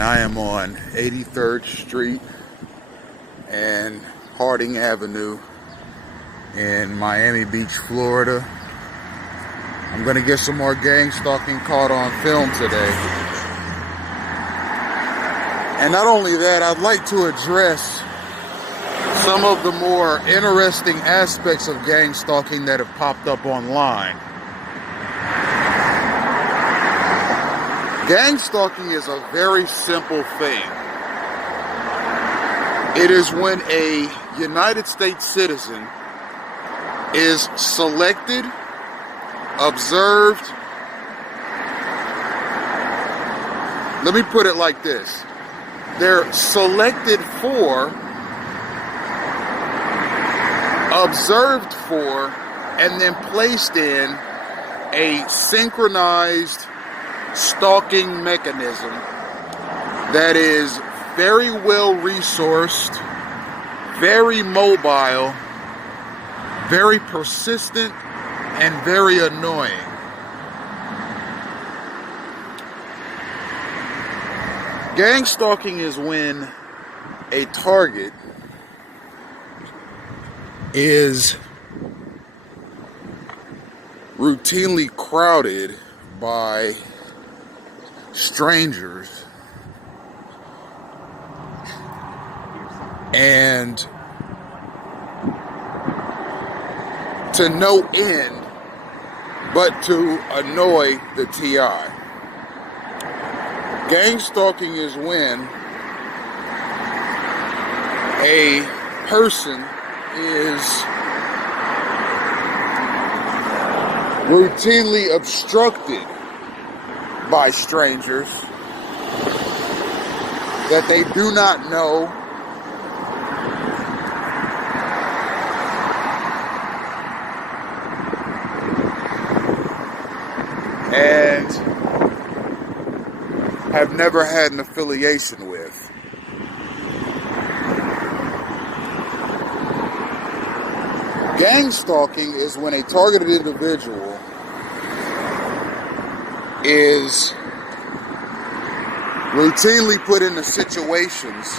and I am on 83rd Street and Harding Avenue in Miami Beach, Florida. I'm gonna get some more gang stalking caught on film today. And not only that, I'd like to address some of the more interesting aspects of gang stalking that have popped up online. Gang stalking is a very simple thing. It is when a United States citizen is selected, observed. Let me put it like this. They're selected for, observed for, and then placed in a synchronized stalking mechanism that is very well resourced, very mobile, very persistent, and very annoying. Gang stalking is when a target is routinely crowded by strangers and to no end but to annoy the TI. Gang stalking is when a person is routinely obstructed by strangers that they do not know, and have never had an affiliation with. Gang stalking is when a targeted individual is routinely put into situations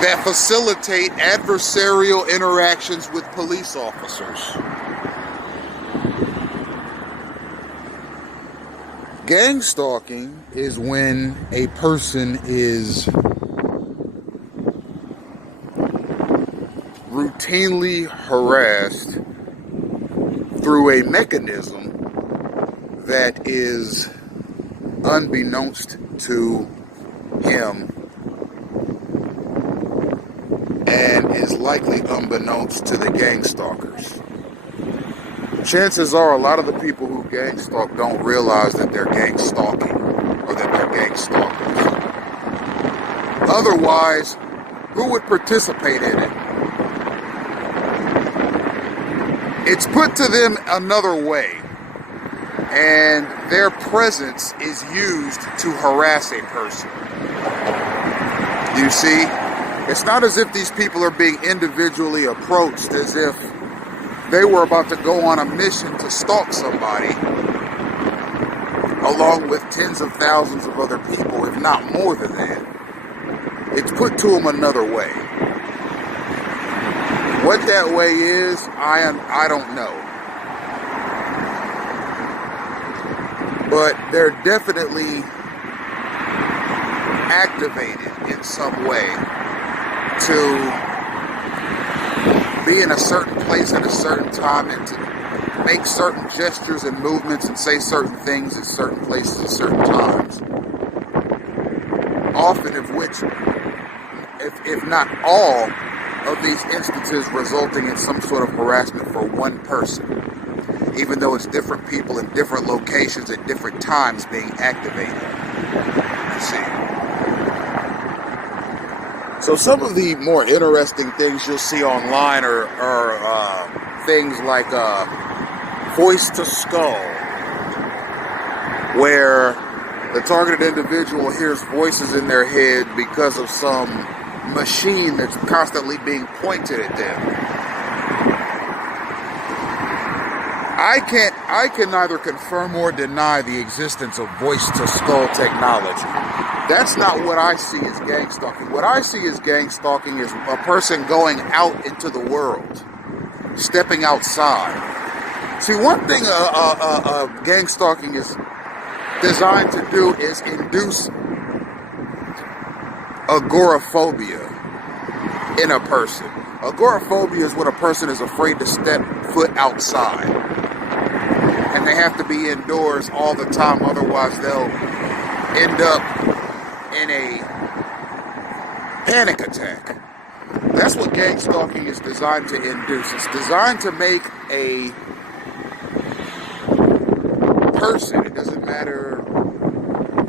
that facilitate adversarial interactions with police officers. Gang stalking is when a person is routinely harassed through a mechanism that is unbeknownst to him and is likely unbeknownst to the gang stalkers. Chances are a lot of the people who gang stalk don't realize that they're gang stalking or that they're gang stalkers. Otherwise, who would participate in it? It's put to them another way, and their presence is used to harass a person. You see, it's not as if these people are being individually approached as if they were about to go on a mission to stalk somebody along with tens of thousands of other people, if not more than that. It's put to them another way. What that way is, I don't know. But they're definitely activated in some way to be in a certain place at a certain time and to make certain gestures and movements and say certain things at certain places at certain times. Often of which, if not all, of these instances resulting in some sort of harassment for one person, even though it's different people in different locations at different times being activated. You see. So some of the more interesting things you'll see online are things like voice to skull, where the targeted individual hears voices in their head because of some machine that's constantly being pointed at them. I I can neither confirm or deny the existence of voice-to-skull technology. That's not what I see as gang-stalking. What I see as gang-stalking is a person going out into the world, stepping outside. See, one thing gang-stalking is designed to do is induce agoraphobia in a person. Agoraphobia is when a person is afraid to step foot outside. And they have to be indoors all the time, otherwise they'll end up in a panic attack. That's what gang stalking is designed to induce. It's designed to make a person, it doesn't matter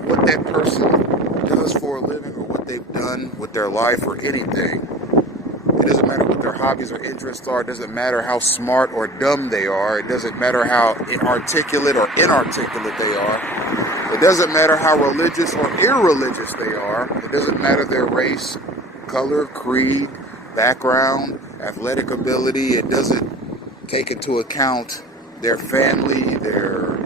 what that person does for a living or what they've done with their life or anything. It doesn't matter what their hobbies or interests are. It doesn't matter how smart or dumb they are. It doesn't matter how articulate or inarticulate they are. It doesn't matter how religious or irreligious they are. It doesn't matter their race, color, creed, background, athletic ability. It doesn't take into account their family, their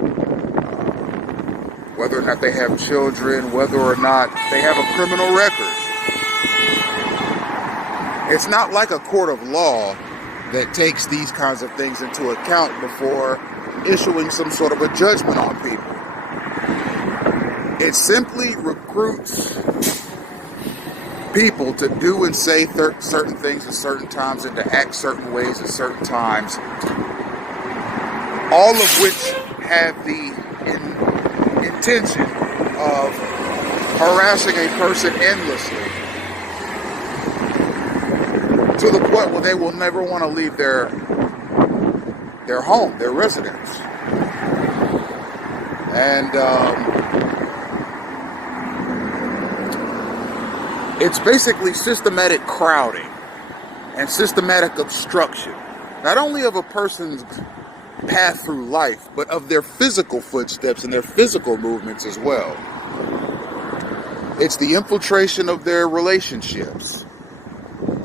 whether or not they have children, whether or not they have a criminal record. It's not like a court of law that takes these kinds of things into account before issuing some sort of a judgment on people. It simply recruits people to do and say certain things at certain times and to act certain ways at certain times, all of which have the intention of harassing a person endlessly to the point where they will never want to leave their home, their residence. And it's basically systematic crowding and systematic obstruction, not only of a person's path through life, but of their physical footsteps and their physical movements as well. It's the infiltration of their relationships.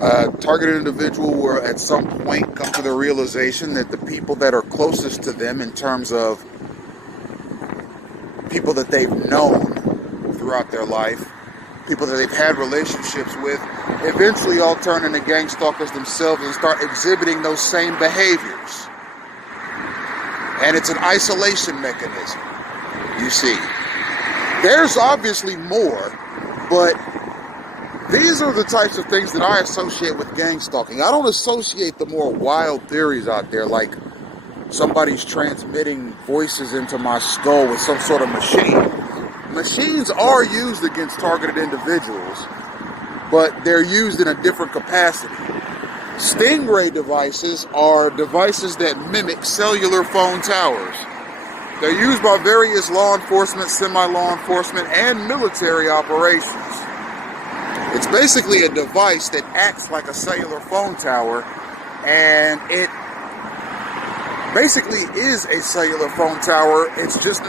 A targeted individual will at some point come to the realization that the people that are closest to them in terms of people that they've known throughout their life, people that they've had relationships with, eventually all turn into gang stalkers themselves and start exhibiting those same behaviors. And it's an isolation mechanism, you see. There's obviously more, but these are the types of things that I associate with gang stalking. I don't associate the more wild theories out there like somebody's transmitting voices into my skull with some sort of machine. Machines are used against targeted individuals, but they're used in a different capacity. Stingray devices are devices that mimic cellular phone towers. They're used by various law enforcement, semi-law enforcement, and military operations. It's basically a device that acts like a cellular phone tower, and it basically is a cellular phone tower. It's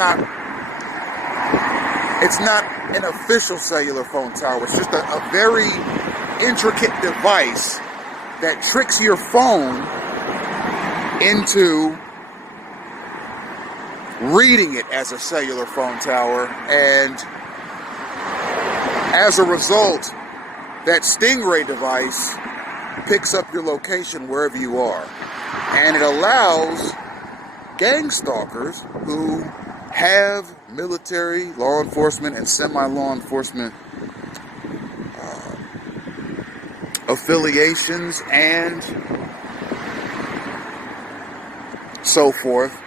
not an official cellular phone tower. It's just a very intricate device that tricks your phone into reading it as a cellular phone tower, and as a result, that Stingray device picks up your location wherever you are. And it allows gang stalkers who have military, law enforcement, and semi-law enforcement affiliations and so forth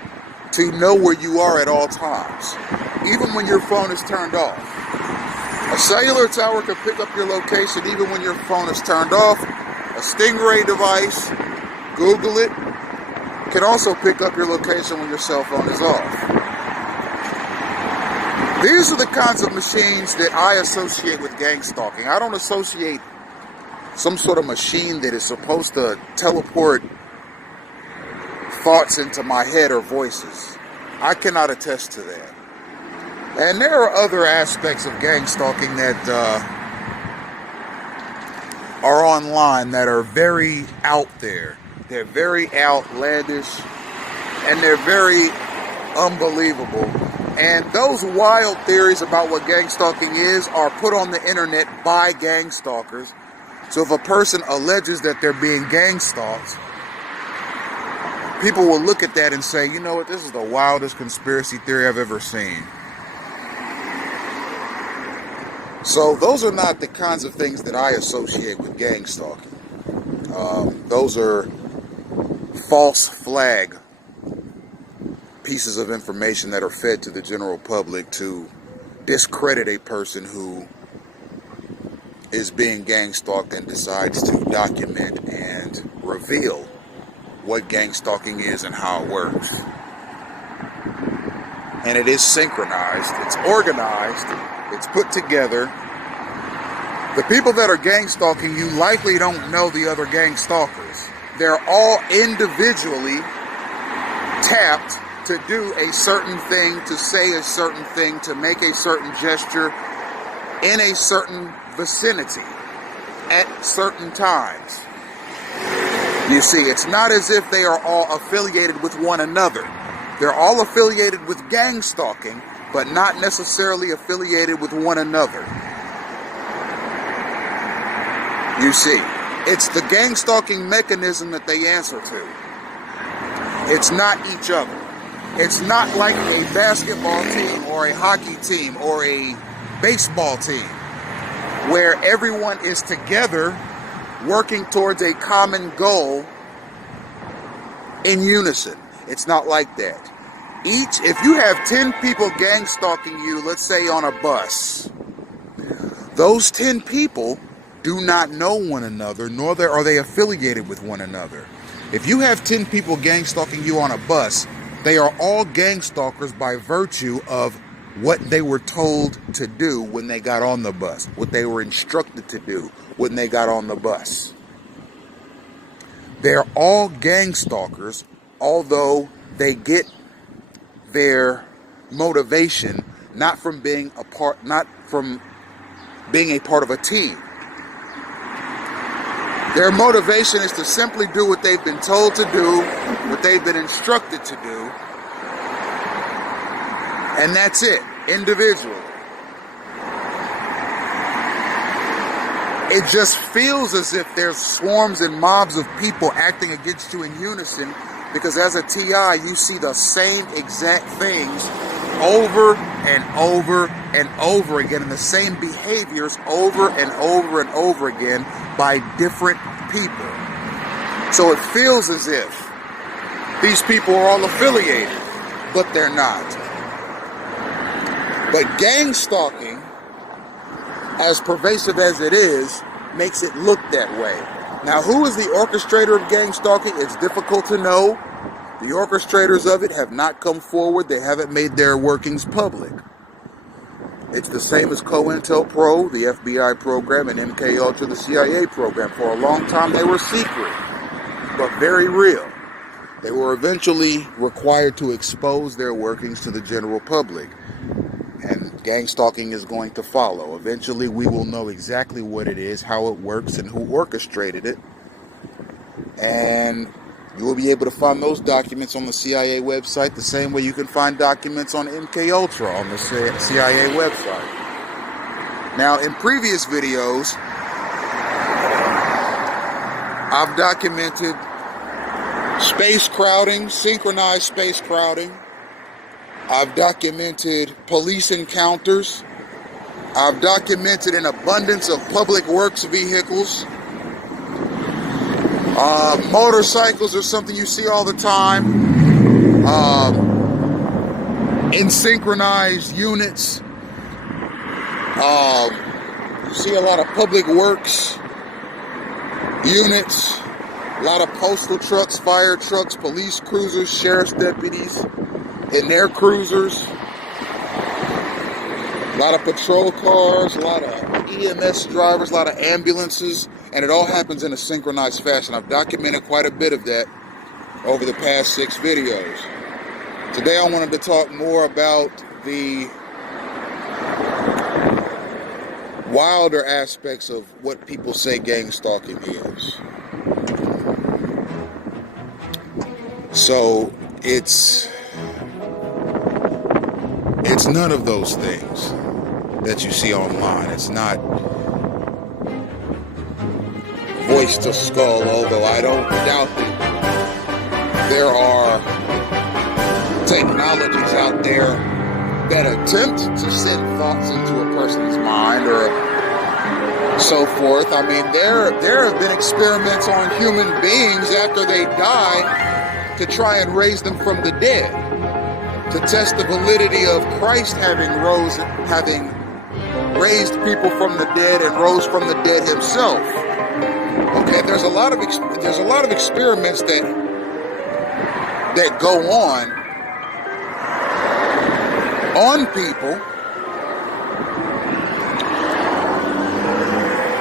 to know where you are at all times, even when your phone is turned off. A cellular tower can pick up your location even when your phone is turned off. A Stingray device, Google it, can also pick up your location when your cell phone is off. These are the kinds of machines that I associate with gang stalking. I don't associate some sort of machine that is supposed to teleport thoughts into my head or voices. I cannot attest to that. And there are other aspects of gang stalking that are online that are very out there. They're very outlandish. and they're very unbelievable. And those wild theories about what gang stalking is are put on the internet by gang stalkers. So if a person alleges that they're being gang stalked, people will look at that and say, you know what, this is the wildest conspiracy theory I've ever seen. So those are not the kinds of things that I associate with gang stalking. Those are false flag pieces of information that are fed to the general public to discredit a person who is being gang stalked and decides to document and reveal what gang stalking is and how it works. And it is synchronized, it's organized, it's put together. The people that are gang stalking you likely don't know the other gang stalkers. They're all individually tapped to do a certain thing, to say a certain thing, to make a certain gesture in a certain vicinity at certain times. You see, it's not as if they are all affiliated with one another. They're all affiliated with gang stalking, but not necessarily affiliated with one another. You see, it's the gang stalking mechanism that they answer to. It's not each other. It's not like a basketball team or a hockey team or a baseball team where everyone is together working towards a common goal in unison. It's not like that. If you have 10 people gang stalking you, let's say on a bus, those 10 people do not know one another, nor are they affiliated with one another. If you have 10 people gang stalking you on a bus, they are all gang stalkers by virtue of what they were told to do when they got on the bus, what they were instructed to do when they got on the bus. They're all gang stalkers, although they get their motivation not from being a part of a team. Their motivation is to simply do what they've been told to do, what they've been instructed to do, and that's it, individually. It just feels as if there's swarms and mobs of people acting against you in unison, because as a TI, you see the same exact things over and over and over again, and the same behaviors over and over and over again by different people. So it feels as if these people are all affiliated, but they're not. But gang stalking, as pervasive as it is, makes it look that way. Now, who is the orchestrator of gang stalking? It's difficult to know. The orchestrators of it have not come forward. They haven't made their workings public. It's the same as COINTELPRO, the FBI program, and MK Ultra, the CIA program. For a long time, they were secret, but very real. They were eventually required to expose their workings to the general public. And gang stalking is going to follow. Eventually, we will know exactly what it is, how it works, and who orchestrated it. And you will be able to find those documents on the CIA website the same way you can find documents on MK Ultra on the CIA website. Now, in previous videos, I've documented space crowding, synchronized space crowding. I've documented police encounters. I've documented an abundance of public works vehicles. Motorcycles are something you see all the time. In synchronized units. You see a lot of public works units. A lot of postal trucks, fire trucks, police cruisers, sheriff's deputies in their cruisers, a lot of patrol cars, a lot of EMS drivers, a lot of ambulances, and it all happens in a synchronized fashion. I've documented quite a bit of that over the past 6 videos. Today I wanted to talk more about the wilder aspects of what people say gang stalking is. So, it's none of those things that you see online. It's not voice to skull, although I don't doubt that there are technologies out there that attempt to send thoughts into a person's mind or so forth. I mean, there have been experiments on human beings after they die to try and raise them from the dead, to test the validity of Christ having raised people from the dead and rose from the dead himself. Okay, there's a lot of experiments that go on people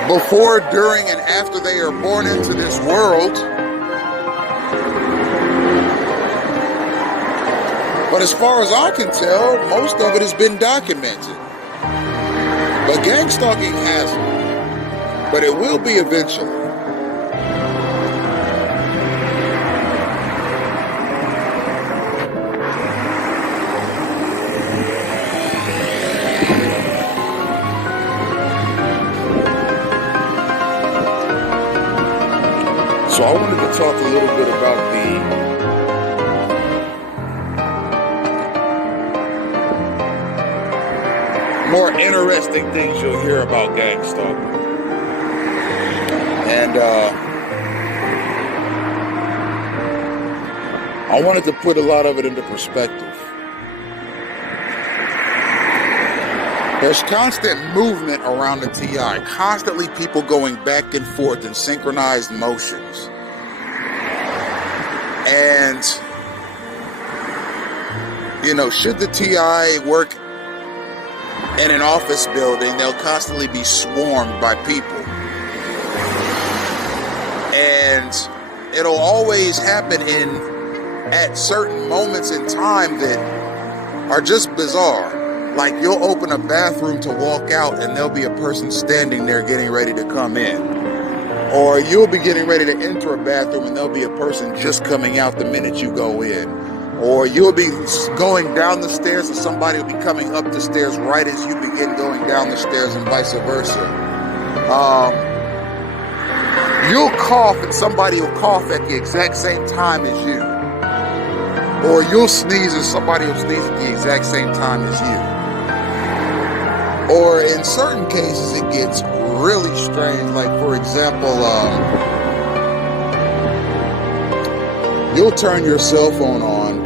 before, during, and after they are born into this world. But as far as I can tell, most of it has been documented. But gang-stalking hasn't. But it will be eventually. So I wanted to talk a little bit about the more interesting things you'll hear about gang-stalking. And I wanted to put a lot of it into perspective. There's constant movement around the TI, constantly people going back and forth in synchronized motions. And, you know, should the TI work in an office building, they'll constantly be swarmed by people. And it'll always happen at certain moments in time that are just bizarre. Like, you'll open a bathroom to walk out and there'll be a person standing there getting ready to come in. Or you'll be getting ready to enter a bathroom and there'll be a person just coming out the minute you go in. Or you'll be going down the stairs and somebody will be coming up the stairs right as you begin going down the stairs, and vice versa. You'll cough and somebody will cough at the exact same time as you. Or you'll sneeze and somebody will sneeze at the exact same time as you. Or in certain cases, it gets really strange. Like, for example, you'll turn your cell phone on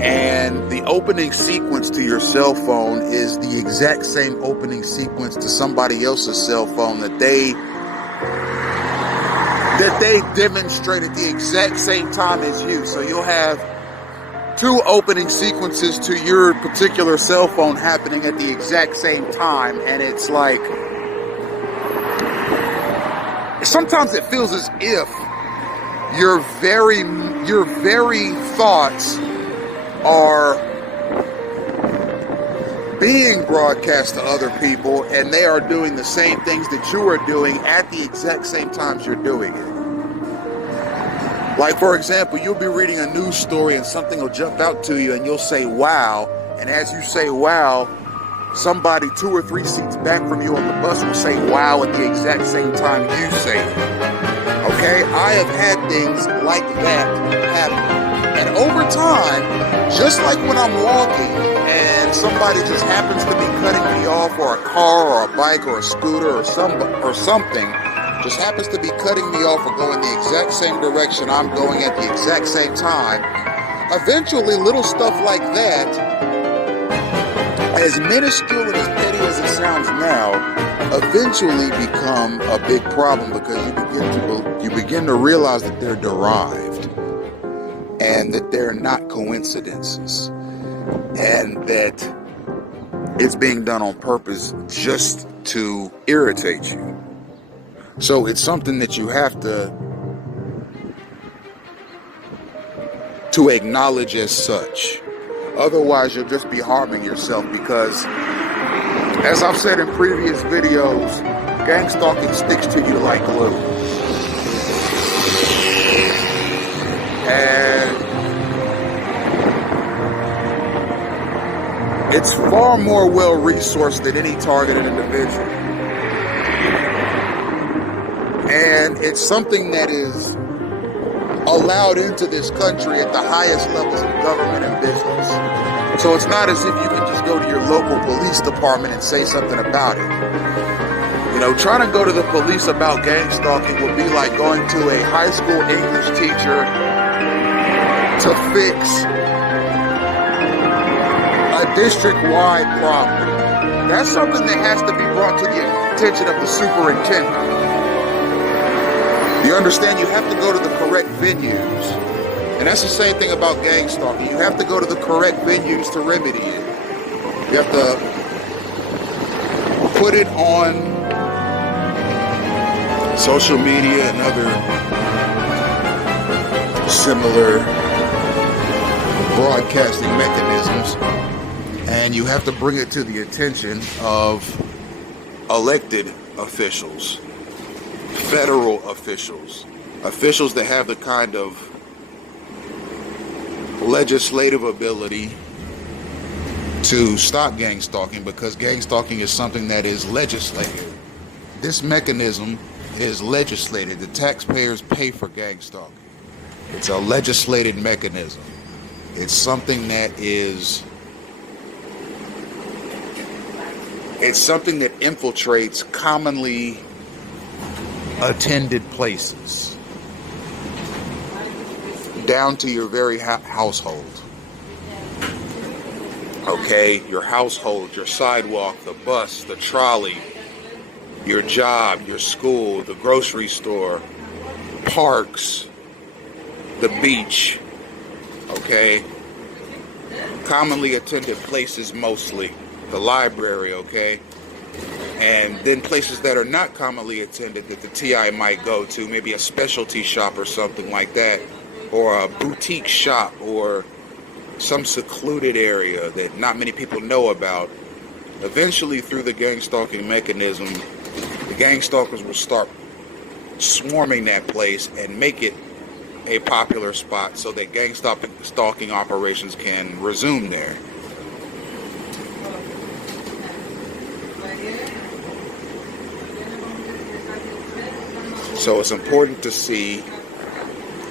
and the opening sequence to your cell phone is the exact same opening sequence to somebody else's cell phone that they demonstrated the exact same time as you. So you'll have two opening sequences to your particular cell phone happening at the exact same time, and it's like, sometimes it feels as if your very thoughts are being broadcast to other people, and they are doing the same things that you are doing at the exact same times you're doing it. Like, for example, you'll be reading a news story and something will jump out to you and you'll say, wow. And as you say, wow, somebody 2 or 3 seats back from you on the bus will say, wow, at the exact same time you say it. Okay? I have had things like that happen. And over time, just like when I'm walking and somebody just happens to be cutting me off, or a car or a bike or a scooter or something, just happens to be cutting me off or going the exact same direction I'm going at the exact same time, eventually little stuff like that, as minuscule and as petty as it sounds now, eventually become a big problem, because you begin to realize that they're derived and that they're not coincidences, and that it's being done on purpose just to irritate you. So it's something that you have to acknowledge as such. Otherwise, you'll just be harming yourself, because, as I've said in previous videos, gang-stalking sticks to you like glue. And It's far more well-resourced than any targeted individual. And it's something that is allowed into this country at the highest levels of government and business. So it's not as if you can just go to your local police department and say something about it. You know, trying to go to the police about gang stalking would be like going to a high school English teacher to fix a district-wide problem. That's something that has to be brought to the attention of the superintendent. You understand? You have to go to the correct venues. And that's the same thing about gang stalking. You have to go to the correct venues to remedy it. You have to put it on social media and other similar broadcasting mechanisms, and you have to bring it to the attention of elected officials, federal officials, officials that have the kind of legislative ability to stop gang stalking, because gang stalking is something that is legislated. This mechanism is legislated. The taxpayers pay for gang stalking. It's a legislated mechanism. It's something that infiltrates commonly attended places down to your very household. Okay, your household, your sidewalk, the bus, the trolley, your job, your school, the grocery store, parks, the beach, okay? Commonly attended places mostly, the library, okay? And then places that are not commonly attended that the TI might go to, maybe a specialty shop or something like that, or a boutique shop, or some secluded area that not many people know about. Eventually, through the gang stalking mechanism, the gang stalkers will start swarming that place and make it a popular spot so that gang stalking operations can resume there. So it's important to see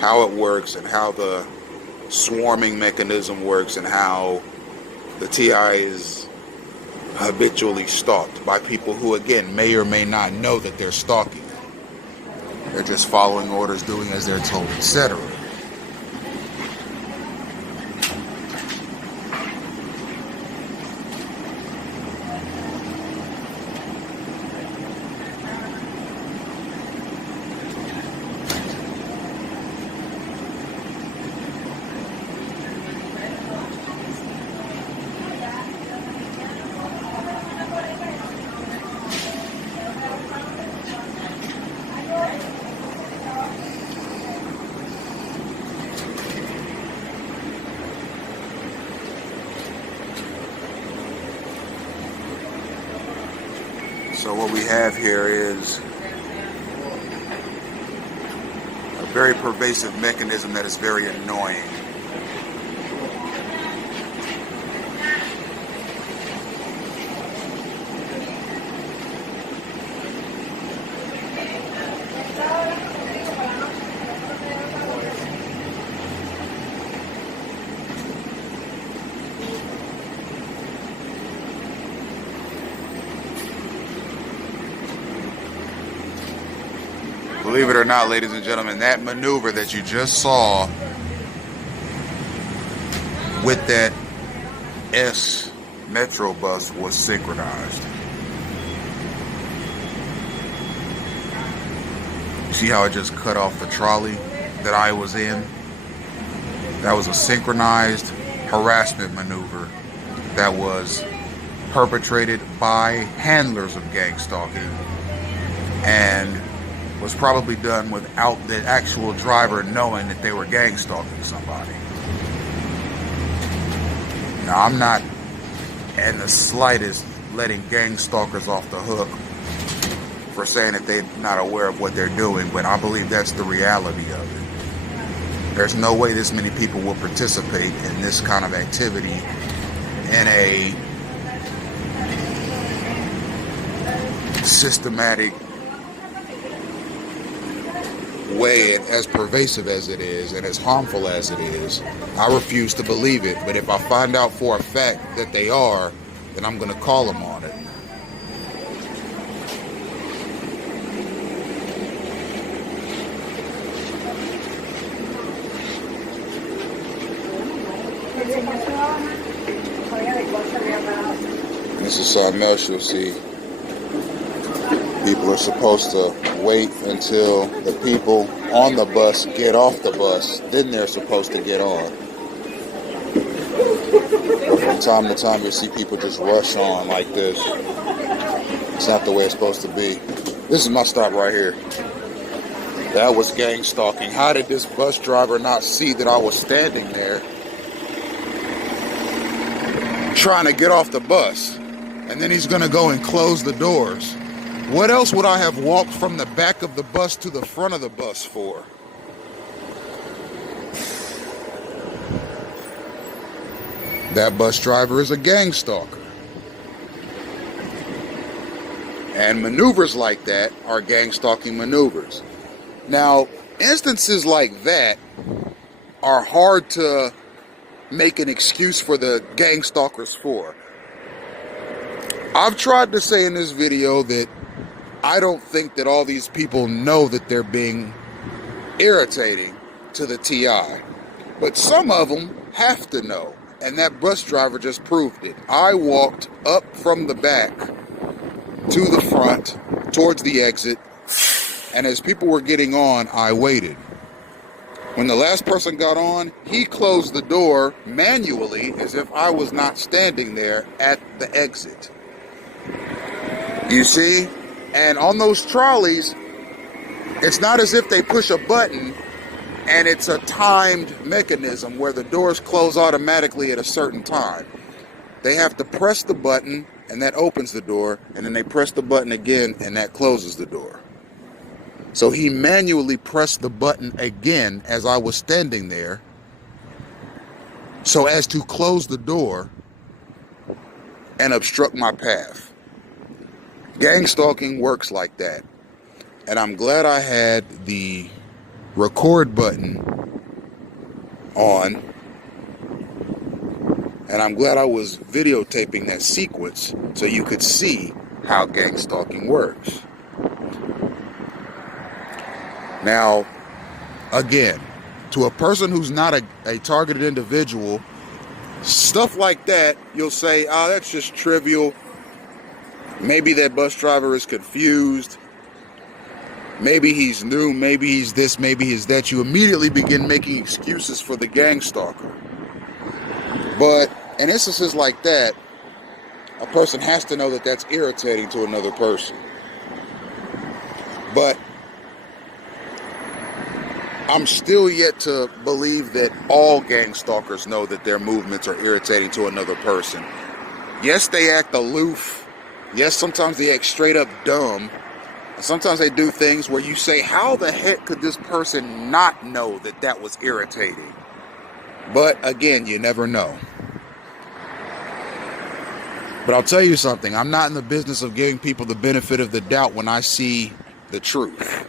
how it works and how the swarming mechanism works and how the TI is habitually stalked by people who, again, may or may not know that they're stalking. They're just following orders, doing as they're told, etc. So what we have here is a very pervasive mechanism that is very annoying. Believe it or not, ladies and gentlemen, that maneuver that you just saw with that S Metro bus was synchronized. See how it just cut off the trolley that I was in? That was a synchronized harassment maneuver that was perpetrated by handlers of gang stalking and was probably done without the actual driver knowing that they were gang stalking somebody. Now, I'm not in the slightest letting gang stalkers off the hook for saying that they're not aware of what they're doing, but I believe that's the reality of it. There's no way this many people will participate in this kind of activity in a systematic way, and as pervasive as it is and as harmful as it is, I refuse to believe it. But if I find out for a fact that they are, then I'm going to call them on it. This is something else you'll see. People are supposed to wait until the people on the bus get off the bus, then they're supposed to get on. But from time to time, you see people just rush on like this. It's not the way it's supposed to be. This is my stop right here. That was gang stalking. How did this bus driver not see that I was standing there trying to get off the bus? And then he's gonna go and close the doors. What else would I have walked from the back of the bus to the front of the bus for? That bus driver is a gang stalker. And maneuvers like that are gang stalking maneuvers. Now, instances like that are hard to make an excuse for the gang stalkers for. I've tried to say in this video that I don't think that all these people know that they're being irritating to the TI. But some of them have to know. And that bus driver just proved it. I walked up from the back to the front, towards the exit. And as people were getting on, I waited. When the last person got on, he closed the door manually as if I was not standing there at the exit. You see? And on those trolleys, it's not as if they push a button and it's a timed mechanism where the doors close automatically at a certain time. They have to press the button and that opens the door, and then they press the button again and that closes the door. So he manually pressed the button again as I was standing there so as to close the door and obstruct my path. Gang stalking works like that. And I'm glad I had the record button on. And I'm glad I was videotaping that sequence so you could see how gang stalking works. Now, again, to a person who's not a targeted individual, stuff like that, you'll say, oh, that's just trivial. Maybe that bus driver is confused. Maybe he's new. Maybe he's this. Maybe he's that. You immediately begin making excuses for the gang stalker. But in instances like that, a person has to know that that's irritating to another person. But I'm still yet to believe that all gang stalkers know that their movements are irritating to another person. Yes, they act aloof. Yes, sometimes they act straight up dumb. And sometimes they do things where you say, how the heck could this person not know that that was irritating? But again, you never know. But I'll tell you something. I'm not in the business of giving people the benefit of the doubt when I see the truth.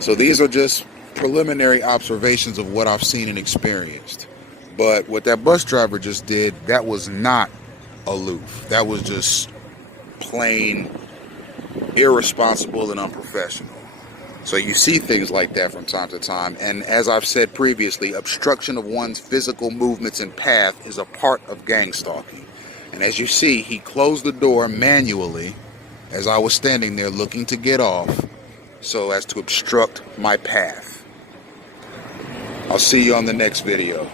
So these are just preliminary observations of what I've seen and experienced. But what that bus driver just did, that was not aloof. That was just plain irresponsible and unprofessional. So you see things like that from time to time. And as I've said previously, obstruction of one's physical movements and path is a part of gang stalking. And as you see, he closed the door manually as I was standing there looking to get off so as to obstruct my path. I'll see you on the next video.